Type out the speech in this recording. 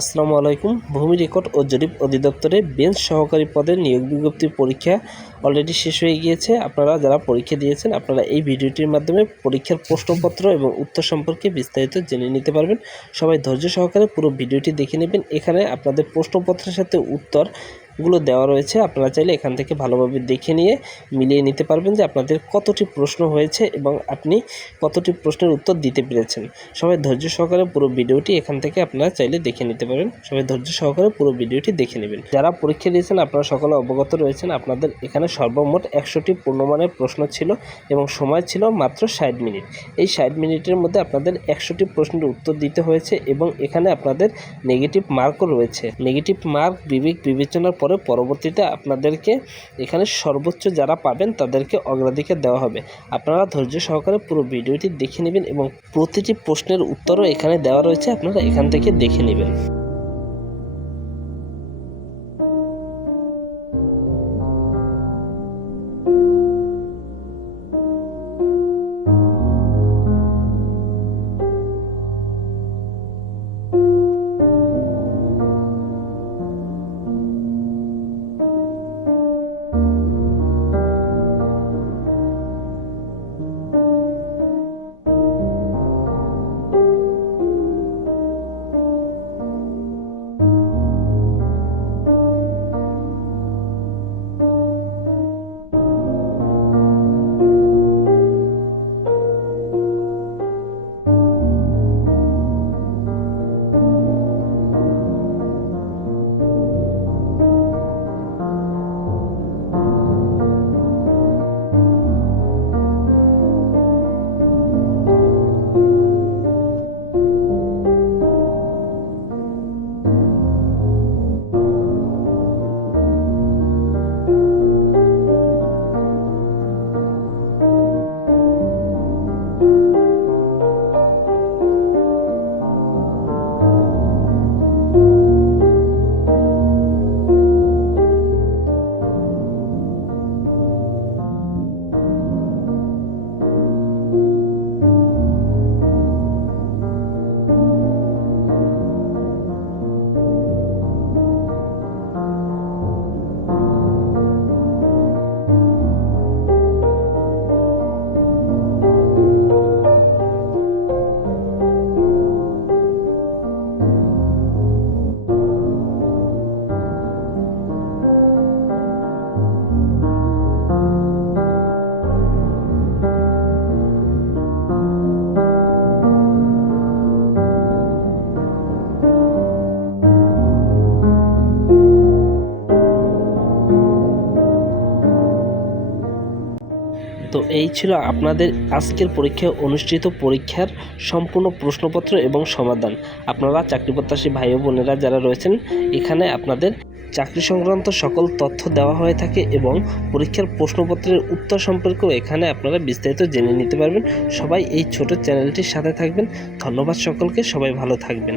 আসসালামু আলাইকুম। ভূমি রেকর্ড ও জরিপ অধিদপ্তরে বেঞ্চ সহকারী পদে নিয়োগ বিজ্ঞপ্তির পরীক্ষা অলরেডি শেষ হয়ে গিয়েছে। আপনারা যারা পরীক্ষা দিয়েছেন, আপনারা এই ভিডিওটির মাধ্যমে পরীক্ষার প্রশ্নপত্র এবং উত্তর সম্পর্কে বিস্তারিত জেনে নিতে পারবেন। সবাই ধৈর্য সহকারে পুরো ভিডিওটি দেখে নেবেন। এখানে আপনাদের প্রশ্নপত্রের সাথে উত্তর গুলো দেওয়া রয়েছে। আপনারা চাইলে এখান থেকে ভালোভাবে দেখে নিয়ে মিলিয়ে নিতে পারবেন যে আপনাদের কতটি প্রশ্ন হয়েছে এবং আপনি কতটি প্রশ্নের উত্তর দিতে পেরেছেন। সবাই ধৈর্য সহকারে পুরো ভিডিওটি এখান থেকে আপনারা চাইলে দেখে নিতে পারেন। সবাই ধৈর্য সহকারে পুরো ভিডিওটি দেখে নেবেন। যারা পরীক্ষা দিয়েছেন, আপনারা সকলে অবগত রয়েছেন, আপনাদের এখানে সর্বমোট একশোটি পূর্ণমানের প্রশ্ন ছিল এবং সময় ছিল মাত্র ষাট মিনিট। এই ষাট মিনিটের মধ্যে আপনাদের একশোটি প্রশ্নের উত্তর দিতে হয়েছে এবং এখানে আপনাদের নেগেটিভ মার্কও রয়েছে। নেগেটিভ মার্ক, বিবেক, বিবেচনার পরে পরবর্তীতে আপনাদেরকে এখানে সর্বোচ্চ যারা পাবেন তাদেরকে অগ্রাধিকার দেওয়া হবে। আপনারা ধৈর্য সহকারে পুরো ভিডিওটি দেখে নেবেন এবং প্রতিটি প্রশ্নের উত্তরও এখানে দেওয়া রয়েছে, আপনারা এখান থেকে দেখে নেবেন। তো এই ছিল আপনাদের আজকের পরীক্ষায় অনুষ্ঠিত পরীক্ষার সম্পূর্ণ প্রশ্নপত্র এবং সমাধান। আপনারা চাকরি প্রত্যাশী ভাই বোনেরা যারা রয়েছেন, এখানে আপনাদের চাকরি সংক্রান্ত সকল তথ্য দেওয়া হয়ে থাকে এবং পরীক্ষার প্রশ্নপত্রের উত্তর সম্পর্কেও এখানে আপনারা বিস্তারিত জেনে নিতে পারবেন। সবাই এই ছোট চ্যানেলটির সাথে থাকবেন। ধন্যবাদ সকলকে, সবাই ভালো থাকবেন।